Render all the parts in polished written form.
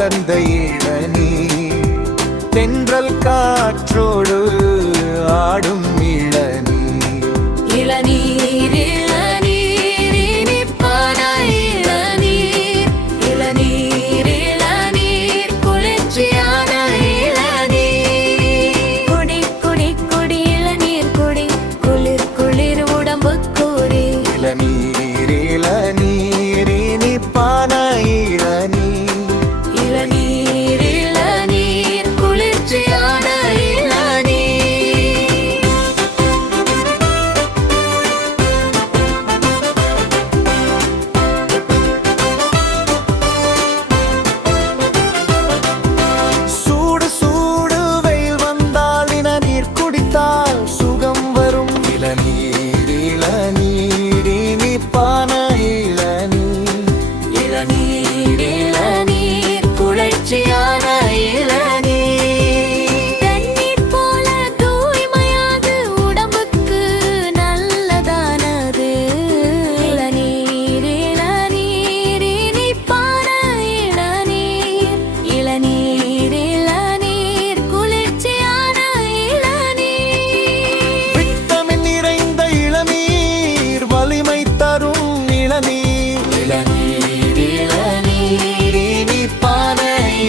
மலர்ந்த இளநீர், தென்றல் காற்றோடு ஆடும் இளநீர். இளநீர் இளநீர் இனிப்பான இளநீர், இளநீர் இளநீர் குளிர்ச்சியான இளநீர். குடி குடி குடி இளநீர் குடி, குளிர் குளிர் உடம்பு கூறி. இளநீர் இளநீர் இனிப்பான இளநீர், இளநீர் இளநீர் குளிர்ச்சியான இளநீர். சூடு சூடு வெயில் வந்தால் இளநீர் குடித்தால் சுகம் வரும். இளநீர் இளநீர் இனிப்பான இளநீர், இளநீர் இளநீர் குளிர்ச்சியான இளநீர். தண்ணீர் போல தூய்மையாது உடம்புக்கு நல்லதானது. இளநீர் இளநீர் இனிப்பான இளநீர், இளநீர் இளநீர் குளிர்ச்சியான இளநீர். விட்டமின் நிறைந்த இளநீர், வலிமை தரும் இளநீர். இளநீர் இளநீர் இனிப்பான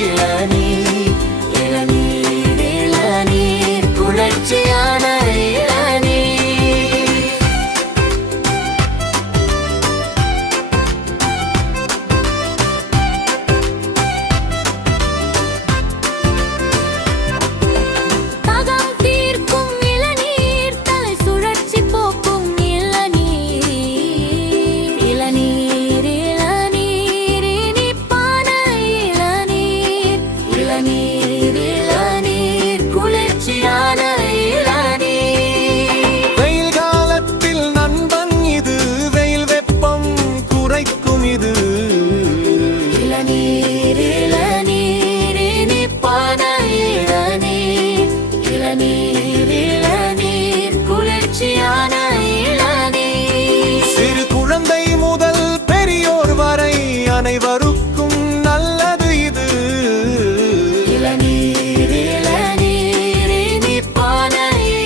இளநீர், இளநீர் இளநீர் குளிர்ச்சியான இளநீர். தாகம் தீர்க்கும் இளநீர், தலை சுழற்சி போக்கும் இளநீர். இளநீர் இளநீர் இனிப்பான இளநீர், இளநீர் இளநீர் குளிர்ச்சியான இளநீர். வெயில் காலத்தில் நண்பன் இது, வெயில் வெப்பம் குறைக்கும் இது. இளநீர் இளநீர் இனிப்பான இளநீர், இளநீர் இளநீர் குளிர்ச்சியான இளநீர். சிறு குழந்தை முதல் பெரியோர் வரை அனைவருக்கும் நல்லது இது. இளநீர் இளநீர் இனிப்பான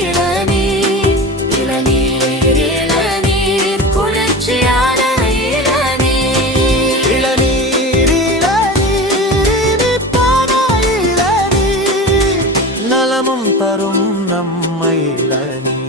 இளநீர், இளநீர் இளநீர் குளிர்ச்சியான இளநீர். இளநீர் இளநீர் இனிப்பான இளநீர், நலமும் தரும் நம்ம இளநீர்.